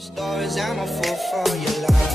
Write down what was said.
Stars, I'm a fool for your love.